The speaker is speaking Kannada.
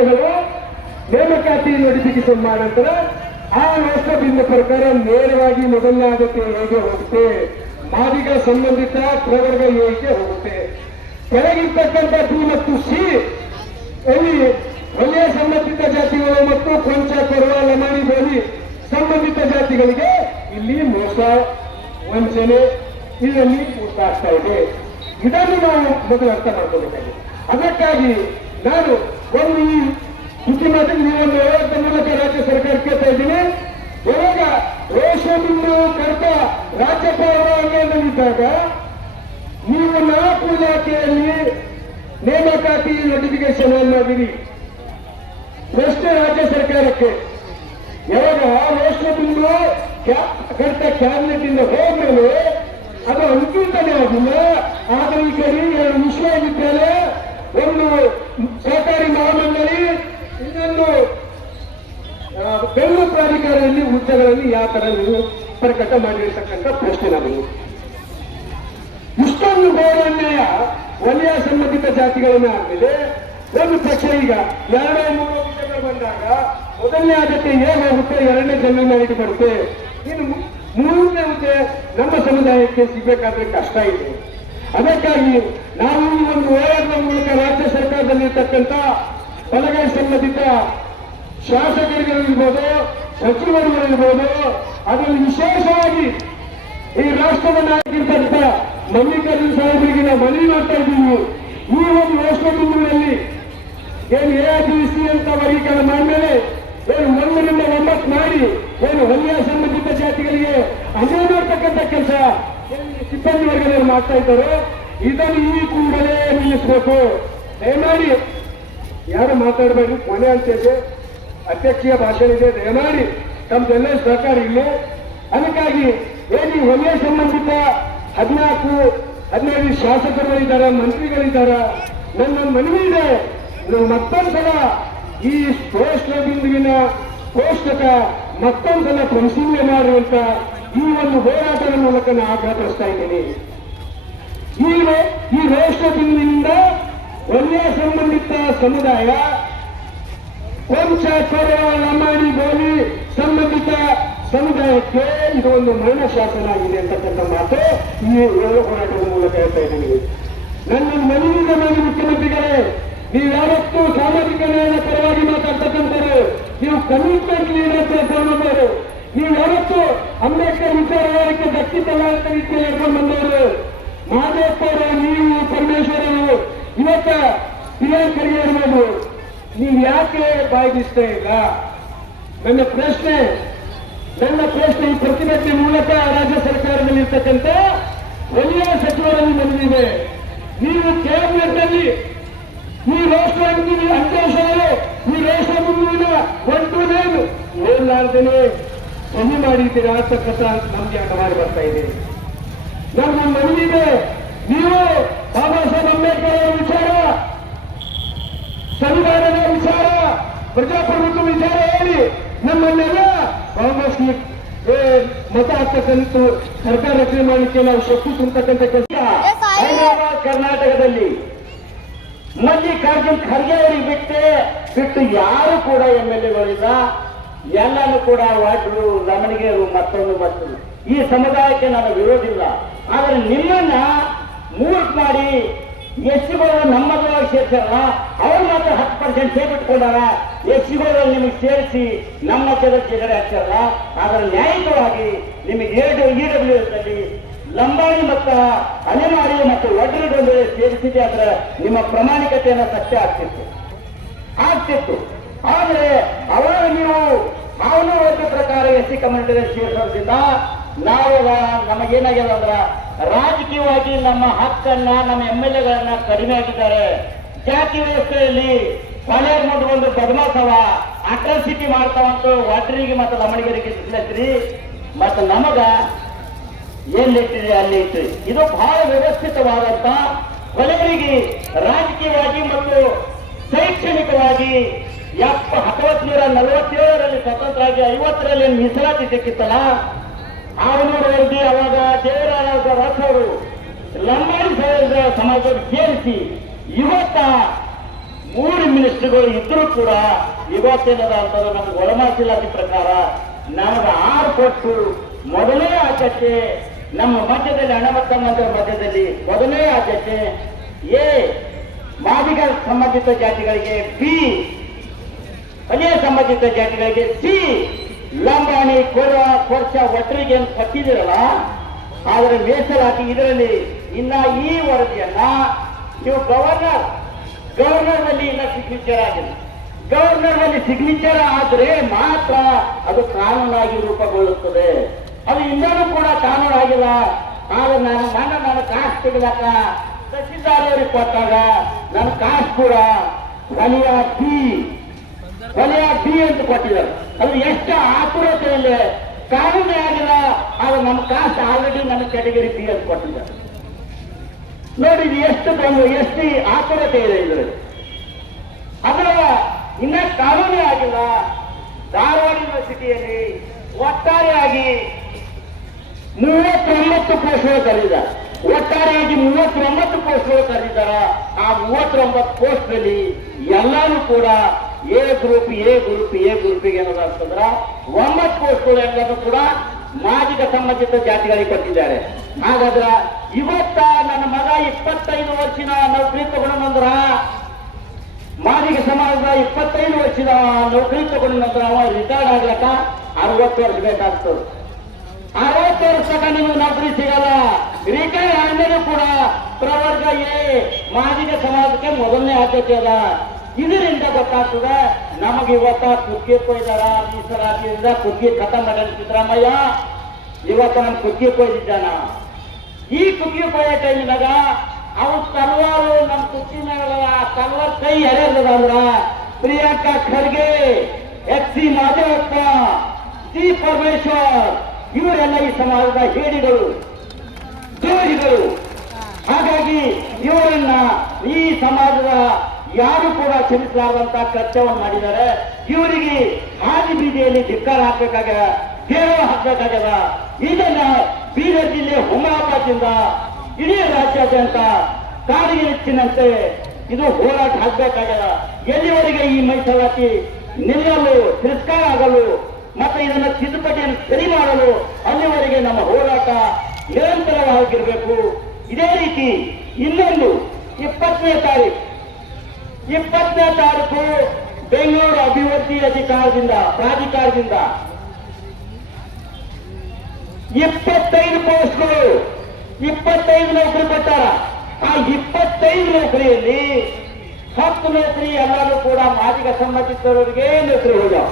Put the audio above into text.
ಸಂಸ್ಥೆಗಳು ನೇಮಕಾತಿ ನೋಟಿಫಿಕೇಶನ್ ಮಾಡಿದ ನಂತರ ಆ ಲೋಕಸಭೆಯಿಂದ ಪ್ರಕಾರ ನೇರವಾಗಿ ಮೊದಲನೇ ಆದ್ಯತೆ ಹೇಗೆ ಹೋಗುತ್ತೆ, ಮಾದಿಗ ಸಂಬಂಧಿತ ಪ್ರವರ್ಗ ಹೇಗೆ ಹೋಗುತ್ತೆ. ಕೆಳಗಿರ್ತಕ್ಕಂಥ ಬಿ ಮತ್ತು ಸಿ ಅಲ್ಲಿ ಒಳ್ಳೆಯ ಸಂಬಂಧಿತ ಜಾತಿಗಳು ಮತ್ತು ಕೊಂಚ ಕೊರವ ಲಮಾಣಿ ಬೋಲಿ ಸಂಬಂಧಿತ ಜಾತಿಗಳಿಗೆ ಇಲ್ಲಿ ಮೋಸ ವಂಚನೆ ಇದರಲ್ಲಿ ಆಗ್ತಾ ಇದೆ. ಇದನ್ನು ನಾವು ಮೊದಲು ಅರ್ಥ ಮಾಡ್ಕೋಬೇಕಾಗಿದೆ. ಅದಕ್ಕಾಗಿ ನಾನು ಒಂದು ಈ ಮುಖ್ಯಮಂತ್ರಿ ನೀವೊಂದು ಹೇಳುವಂತ ಮೂಲಕ ರಾಜ್ಯ ಸರ್ಕಾರ ಕೇಳ್ತಾ ಇದ್ದೀನಿ. ಯಾವಾಗ ರೋಷಬಿಂದು ಕರ್ತ ರಾಜ್ಯಪಾಲರಾಗಿದ್ದಾಗ ನೀವು 4 ಇಲಾಖೆಯಲ್ಲಿ ನೇಮಕಾತಿ ನೋಟಿಫಿಕೇಶನ್ ಮಾಡಿರಿ. ಪ್ರಶ್ನೆ ರಾಜ್ಯ ಸರ್ಕಾರಕ್ಕೆ, ಯಾವಾಗ ರೋಷಬಿಂದು ಕರ್ತ ಕ್ಯಾಬಿನೆಟ್ ಇಂದ ಹೋದ್ಮೇಲೆ ಅದು ಅಂಕಿತನೇ ಆಗಿಲ್ಲ. ಆದರೆ ಈ ಕಡೆ 2 ವಿಶ್ವವಿದ್ಯಾಲಯ, ಒಂದು ಸಹಕಾರಿ ಮಹಾಮಂಡಳಿ, ಇನ್ನೊಂದು ಬೆಂಗಳೂರು ಪ್ರಾಧಿಕಾರದಲ್ಲಿ ಹುದ್ದೆಗಳಲ್ಲಿ ಯಾವ ತರ ನೀವು ಪ್ರಕಟ ಮಾಡಿರ್ತಕ್ಕಂಥ ಪ್ರಶ್ನೆ ನಮಗೆ. ಇಷ್ಟೊಂದು ಘೋರನ್ಯಾಯ ವಲಯ ಸಂಬಂಧಿತ ಜಾತಿಗಳನ್ನ ಆದ್ಮೇಲೆ ಒಂದು ಪಕ್ಷ ಈಗ 2-3 ಹುದ್ದೆಗಳು ಬಂದಾಗ ಮೊದಲನೇ ಆದ್ಯತೆ ಹೇಗೆ ಹೋಗುತ್ತೆ, 2ನೇ ಜನರಲ್ ಬರುತ್ತೆ. ಇನ್ನು 3ನೇ ಹುದ್ದೆ ನಮ್ಮ ಸಮುದಾಯಕ್ಕೆ ಸಿಗಬೇಕಾದ್ರೆ ಕಷ್ಟ ಇದೆ. ಅದಕ್ಕಾಗಿ ನಾವು ಈ ಒಂದು ಹೋರಾಟದ ಮೂಲಕ ರಾಜ್ಯ ಸರ್ಕಾರದಲ್ಲಿರ್ತಕ್ಕಂಥ ಬಲಗೈ ಸಂಬಂಧಿತ ಶಾಸಕರುಗಳಿರ್ಬೋದು, ಸಚಿವರುಗಳಿರ್ಬೋದು, ಅದರಲ್ಲಿ ವಿಶೇಷವಾಗಿ ಈ ರಾಷ್ಟ್ರದ ನಾಯಕರಿರ್ತಕ್ಕಂಥ ಮಲ್ಲಿಕಾರ್ಜುನ ಸಾಹೇಬರಿಗೆ ನಾವು ಮನವಿ ಮಾಡ್ತಾ ಇದ್ದೀವಿ. ಈ ಒಂದು ರಾಷ್ಟ್ರದಲ್ಲಿ ಏನು AIBC ಅಂತ ವರ್ಗೀಕರಣ ಮಾಡಿದ್ಮೇಲೆ ಏನು 1ರಿಂದ 9 ಮಾಡಿ ಏನು ವಲಯ ಸಂಬಂಧಿತ ಜಾತಿಗಳಿಗೆ ಅನ್ಯಾಯ ಮಾಡ್ತಕ್ಕಂಥ ಕೆಲಸ ಸಿಬ್ಬಂದಿ ವರ್ಗದವರು ಮಾಡ್ತಾ ಇದ್ದಾರೆ. ಇದನ್ನು ಈ ಕೂಡಲೇ ನಿಲ್ಲಿಸಬೇಕು. ದಯಮಾಡಿ ಯಾರು ಮಾತಾಡಬೇಡಿ, ಕೊನೆ ಅಂತ ಇದೆ, ಅಧ್ಯಕ್ಷೀಯ ಭಾಷಣ ಇದೆ. ದಯಮಾಡಿ ತಮ್ದೆಲ್ಲ ಸಹಕಾರ ಇಲ್ಲ. ಅದಕ್ಕಾಗಿ ಏನು ವಲಯ ಸಂಬಂಧಿತ 14-15 ಶಾಸಕರು ಇದ್ದಾರೆ, ಮಂತ್ರಿಗಳಿದ್ದಾರೆ. ನನ್ನ ಮನವಿ ಇದೆ, ನೀವು ಮತ್ತೊಂದ್ಸಲ ಈ ಬಿಂದುವಿನ ಕೋಷ್ಟಕ ಮತ್ತೊಂದ್ಸಲ ಪರಿಶೀಲನೆ ಮಾಡುವಂತ ಈ ಒಂದು ಹೋರಾಟದ ಮೂಲಕ ನಾನು ಆಗ್ರಹಿಸ್ತಾ ಇದ್ದೀನಿ. ಈ ರಾಷ್ಟ್ರ ಬಿಂದುವಿನಿಂದ ವಲಯ ಸಂಬಂಧಿತ ಸಮುದಾಯ, ಕೊಂಚ ಕೊರವ ಲಮಾಣಿ ಬೋಲಿ ಸಂಬಂಧಿತ ಸಮುದಾಯಕ್ಕೆ ಇದು ಒಂದು ಮರಣ ಶಾಸನ ಆಗಿದೆ ಅಂತಕ್ಕಂಥ ಮಾತು ಈ ಹೋರಾಟದ ಮೂಲಕ ಹೇಳ್ತಾ ಇದ್ದೀನಿ. ನನ್ನ ಮನವಿಯಿಂದ ಮಾನ್ಯ ಮುಖ್ಯಮಂತ್ರಿಗಳೇ, ನೀವು ಯಾವತ್ತೂ ಸಾಮಾಜಿಕ ನ್ಯಾಯದ ಪರವಾಗಿ ಮಾತಾಡ್ತಕ್ಕಂಥವ್ರು, ನೀವು ಕಮಿಟ್ಮೆಂಟ್ ಲೀಡರ್ ತಗೊಂಡವರು, ನೀವು ಯಾವತ್ತೂ ಅಂಬೇಡ್ಕರ್ ವಿಚಾರವಾದಕ್ಕೆ ದಕ್ಕಿತವಾದ ರೀತಿಯಲ್ಲಿ ಹೇಳ್ಕೊಂಡು ಬಂದವರು. ಮಾದೇವಪ್ಪವರು, ನೀವು ಪರಮೇಶ್ವರರು, ಇವತ್ತ ಪ್ರಿಯಾಂಕ್ ಖರ್ಗೆ ಇರ್ಬೋದು, ನೀವು ಯಾಕೆ ಬಾಯಿ ಬಿಸ್ತಾ ಇಲ್ಲ? ನನ್ನ ಪ್ರಶ್ನೆ ಈ ಪ್ರತಿಭಟನೆ ಮೂಲಕ ರಾಜ್ಯ ಸರ್ಕಾರದಲ್ಲಿ ಇರ್ತಕ್ಕಂಥ ವಲಯ ಸಚಿವರಲ್ಲಿ ಮನವಿದೆ. ನೀವು ಕ್ಯಾಬಿನೆಟ್ ಅಲ್ಲಿ ಈ ರಾಷ್ಟ್ರ ಅಂಕೇಶಗಳು ಈ ರಾಷ್ಟ್ರ ಮುಂದಿನ 1 to 9 ಹೇಳಲಾರ್ದೇನೆ ಸಹಿ ಮಾಡಿದ್ದೀರಾ ಅಂತಕ್ಕಂಥ ನಮ್ಗೆ ಅನುಮಾನ ಬರ್ತಾ ಇದೆ. ನಮ್ಮ ಮನವಿದೆ, ನೀವು ಬಾಬಾ ಸಾಹೇಬ್ ಅಂಬೇಡ್ಕರ್ ಅವರ ವಿಚಾರ, ಸಂವಿಧಾನದ ವಿಚಾರ, ಪ್ರಜಾಪ್ರಭುತ್ವ ವಿಚಾರ ಹೇಳಿ ನಮ್ಮನ್ನೆಲ್ಲ ಕಾಂಗ್ರೆಸ್ ಮತ ಹಾಕ್ತಕ್ಕಂಥ ಸರ್ಕಾರ ರಚನೆ ಮಾಡಲಿಕ್ಕೆ ನಾವು ಶಕ್ತಿ ತುಂಬತಕ್ಕಂಥ ಕೆಲಸ. ಹೈದರಾಬಾದ್ ಕರ್ನಾಟಕದಲ್ಲಿ ಮಲ್ಲಿಕಾರ್ಜುನ್ ಖರ್ಗೆ ಅವರಿಗೆ ಬಿಟ್ಟು ಯಾರು ಕೂಡ MLAಗಳಿಲ್ಲ. ಎಲ್ಲಾನು ಕೂಡ ವಾಟ್ರು, ರಮಣಿಗೆರು, ಮತ್ತೊಂದು ಈ ಸಮುದಾಯಕ್ಕೆ ನಾನು ವಿರೋಧಿಲ್ಲ. ಆದರೆ ನಿಮ್ಮನ್ನ ಮೂರ್ಖ ಮಾಡಿ ಎಸ್ಸಿಗಳು ನಮ್ಮದ್ರೊಳಗೆ ಸೇರ್ಸಾರ, ಅವ್ರು ಮಾತ್ರ 10% ಸೇರಿಟ್ಕೊಂಡಾರ. ಎಸ್ಸಿಗಳು ನಿಮಗೆ ಸೇರಿಸಿ ನಮ್ಮ ಜಗಡೆ ಹಾಕ್ತಾರ. ಆದರೆ ನ್ಯಾಯಿಕವಾಗಿ ನಿಮಗೆ EWS ಅಲ್ಲಿ ಲಂಬಾಣಿ ಮತ್ತು ಅಲೆಮಾರಿ ಮತ್ತು ಒಡ್ರಿಗೊಂದು ಸೇರಿಸಿದೆ ಅಂದ್ರೆ ನಿಮ್ಮ ಪ್ರಾಮಾಣಿಕತೆಯನ್ನು ಸತ್ಯ ಆಗ್ತಿತ್ತು. ಆದರೆ ಅವಾಗ ನೀವು ಭಾವನಾ ವರ್ಗ ಪ್ರಕಾರ SC ಕಮ್ಯುನಿಟಿ ಸೇರಿಸೋದ್ರಿಂದ ನಾವು ನಮಗೇನಾಗ್ಯದ ಅಂದ್ರ ರಾಜಕೀಯವಾಗಿ ನಮ್ಮ ಹಕ್ಕನ್ನ, ನಮ್ಮ MLAಗಳನ್ನ ಕಡಿಮೆ ಆಗಿದ್ದಾರೆ. ಜಾತಿ ವ್ಯವಸ್ಥೆಯಲ್ಲಿ ಕೊಲೆ ನೋಡ್ಕೊಂಡು ಬದಮಾಸವ ಅಟ್ರಾಸಿಟಿ ಮಾಡ್ತಾವಂತ ಒಡ್ರಿಗೆ ಮತ್ತು ಲಮಣಿಗರಿಗೆ ಸಿಗ್ಲತ್ರಿ. ಮತ್ತು ನಮಗ ಎಲ್ಲಿಟ್ಟಿದೆ ಅಲ್ಲಿ ಇಟ್ರಿ. ಇದು ಬಹಳ ವ್ಯವಸ್ಥಿತವಾದಂತ ಕೊಲೆಗಳಿಗೆ ರಾಜಕೀಯವಾಗಿ ಮತ್ತು ಶೈಕ್ಷಣಿಕವಾಗಿ 1947ರಲ್ಲಿ ಸ್ವತಂತ್ರ ಆಗಿ 50ರಲ್ಲಿ ಮೀಸಲಾತಿ ಸಿಕ್ಕಿತ್ತಲ್ಲ, ಅವನೂರು ವರದಿ ಅವಾಗ ದೇವರಾಜ ರಥವರು ಲಂಬಾಣಿ ಸಮಾಜವನ್ನು ಸೇರಿಸಿ ಇವತ್ತ 3 ಮಿನಿಸ್ಟರ್ಗಳು ಇದ್ರೂ ಕೂಡ ಇವತ್ತೇನದ ಅಂತಂದ್ರೆ ನಮ್ಗೆ ಒಳಮಾಸಿಲಾತಿ ಪ್ರಕಾರ ನಮಗೆ 6 ಕೊಟ್ಟು ಮೊದಲೇ ಆದ್ಯತೆ ನಮ್ಮ ಮಧ್ಯದಲ್ಲಿ ಹಣಮತ್ತ ಮಂದಿರ ಮಧ್ಯದಲ್ಲಿ ಮೊದಲನೇ ಆದ್ಯತೆ ಎ ಮಾದಿಗ ಸಂಬಂಧಿತ ಜಾತಿಗಳಿಗೆ, ಬಿ ಹಳೆಯ ಸಂಬಂಧಿತ ಜಾತಿಗಳಿಗೆ, ಸಿ ಲಂಬಾಣಿ ಕೊರ್ಚ ಒಟ್ಟರಿಗೆ ಕೊಟ್ಟಿದ್ದೀರಲ್ಲ, ಆದರೆ ಮೀಸಲಾತಿ ಇದರಲ್ಲಿ ಇನ್ನ ಈ ವರದಿಯನ್ನ ನೀವು ಗವರ್ನರ್ ನಲ್ಲಿ ಇನ್ನ ಸಿಗ್ನೇಚರ್ ಆಗಿದೆ. ಗವರ್ನರ್ ನಲ್ಲಿ ಸಿಗ್ನೇಚರ್ ಆದ್ರೆ ಮಾತ್ರ ಅದು ಕಾನೂನಾಗಿ ರೂಪುಗೊಳ್ಳುತ್ತದೆ. ಅದು ಇನ್ನೂ ಕೂಡ ಕಾನೂನು ಆಗಿಲ್ಲ. ಆದ್ರೆ ನಾನು ಕಾಸ್ಟ್ ತೆಗಿಲಾಕ ತಹಸೀಲ್ದಾರರಿಗೆ ಕೊಟ್ಟಾಗ ನನ್ನ ಕಾಸ್ಟ್ ಕೂಡ ವಲಯ ಬಿ ಅಂತ ಕೊಟ್ಟಿದ್ದಾರೆ. ಅದು ಎಷ್ಟು ಆತುರತೆಯಲ್ಲಿ ಕಾನೂನೇ ಆಗಿಲ್ಲ. ಆದ್ರೆ ನಮ್ಮ ಕಾಸ್ಟ್ ಆಲ್ರೆಡಿ ನನ್ನ ಕ್ಯಾಟಗರಿ ಬಿ ಅಂತ ಕೊಟ್ಟಿದ್ದಾರೆ. ನೋಡಿ ಎಷ್ಟು ಆತುರತೆ ಇದೆ ಇದರಲ್ಲಿ. ಅದರ ಇನ್ನ ಕಾನೂನೇ ಆಗಿಲ್ಲ. ಧಾರವಾಡ ಯೂನಿವರ್ಸಿಟಿಯಲ್ಲಿ ಒಟ್ಟಾರೆಯಾಗಿ 39 ಪೋಸ್ಟ್ಗಳು ಕರೆದಿದ್ದಾರೆ. ಒಟ್ಟಾರೆಯಾಗಿ 39 ಪೋಸ್ಟ್ಗಳು ಕರೆದಿದ್ದಾರೆ. ಆ 39 ಪೋಸ್ಟ್ನಲ್ಲಿ ಎಲ್ಲಾನು ಕೂಡ ಎ ಗ್ರೂಪಿಗೆ ಏನದ ಅಂತಂದ್ರ 9 ಪೋಸ್ಟ್ಗಳು ಎಲ್ಲರೂ ಕೂಡ ಮಾದಿಗ ಸಂಬಂಧಿತ ಜಾತಿಗಳಿಗೆ ಕೊಟ್ಟಿದ್ದಾರೆ. ಹಾಗಾದ್ರ ಇವತ್ತ ನನ್ನ ಮಗ 25 ವರ್ಷದ ನೌಕರಿ ತಗೊಂಡ್ರ, ಮಾದಿಗ ಸಮಾಜದ 25 ವರ್ಷದ ನೌಕರಿ ತಗೊಂಡ ನಂತರ ಅವ ರಿಟೈರ್ಡ್ ಆಗ್ಲಕ್ಕ 60 ವರ್ಷ ಬೇಕಾಗ್ತದೆ. 60 ವರ್ಷ ತನಕ ನಿಮ್ಗೆ ನೌಕರಿ ಸಿಗಲ್ಲ. ರಿಟೈರ್ ಆದ್ಮೇಲೆ ಕೂಡ ಪ್ರವರ್ಗ ಎ ಮಾದಿಗ ಸಮಾಜಕ್ಕೆ ಮೊದಲನೇ ಆದ್ಯತೆ ಅದ. ಇದರಿಂದ ಗೊತ್ತಾಗ್ತದೆ ನಮಗೆ ಇವತ್ತ ಕುತ್ತಿಗೆ ಕೊಯ್ದಾರ, ಮೀಸಲಾತಿಯಿಂದ ಕುತ್ತಿಗೆ ಖತಮ್ ಮಾಡ್ಯಾನ ಸಿದ್ದರಾಮಯ್ಯ. ಇವತ್ತ ನಾನು ಕುತ್ತಿಗೆ ಕೊಯ್ದಿದ್ದಾನ. ಈ ಕುತ್ತಿಗೆ ಕೊಯ್ಯೋ ಟೈಮಿನಾಗ ಅವ್ರ ತಲ್ವಾರು ನಮ್ಮ ಕುತ್ತಿಗೆ ಮೇಲೆ ತಲ್ವಾರ್ ಕೈ ಎರೆದ ಅಂದ್ರ Priyanka Kharge, H C Madevappa, C Parameshwar ಇವರೆಲ್ಲ ಈ ಸಮಾಜದ ಹೇಡಿಗಳು, ದ್ರೋಹಿಗಳು. ಹಾಗಾಗಿ ಇವರನ್ನ ಈ ಸಮಾಜದ ಯಾರು ಕೂಡ ಕ್ಷಮಿಸಲಾರದಂತ ಕೃತ್ಯವನ್ನು ಮಾಡಿದ್ದಾರೆ. ಇವರಿಗೆ ಹಾದಿ ಬೀದಿಯಲ್ಲಿ ಧಿಕ್ಕಾರ ಹಾಕಬೇಕಾಗ್ಯದ, ದೇವ ಹಾಕಬೇಕಾಗ್ಯದ. ಇದನ್ನ ಬೀದರ್ ಜಿಲ್ಲೆ ಹುಮನಾಬಾದ್ದಿಂದ ಇಡೀ ರಾಜ್ಯಾದ್ಯಂತ ಕಾಡಿಗೆ ಹೆಚ್ಚಿನಂತೆ ಇದು ಹೋರಾಟ ಹಾಕಬೇಕಾಗ್ಯದ. ಎಲ್ಲಿವರೆಗೆ ಈ ಮೀಸಲಾತಿ ನಿಲ್ಲಲು, ತಿರಸ್ಕಾರ ಆಗಲು ಮತ್ತೆ ಇದನ್ನ ತಿದ್ದುಪಡಿಯನ್ನು ಸರಿ ಮಾಡಲು ಅಲ್ಲಿವರೆಗೆ ನಮ್ಮ ಹೋರಾಟ ನಿರಂತರವಾಗಿರಬೇಕು. ಇದೇ ರೀತಿ ಇನ್ನೊಂದು 20ನೇ ತಾರೀಕು ಬೆಂಗಳೂರು ಅಭಿವೃದ್ಧಿ ಪ್ರಾಧಿಕಾರದಿಂದ 25 ಪೋಸ್ಟ್ಗಳು, 25 ನೌಕರಿ ಕೊಟ್ಟಾರ. ಆ 25 ನೌಕರಿಯಲ್ಲಿ 10 ನೌಕರಿ ಎಲ್ಲರೂ ಕೂಡ ಮಾದಿಗ ಸಂಬಂಧಿತರವರಿಗೆ ನೌಕರಿ ಹೋಗ್ಯಾವ.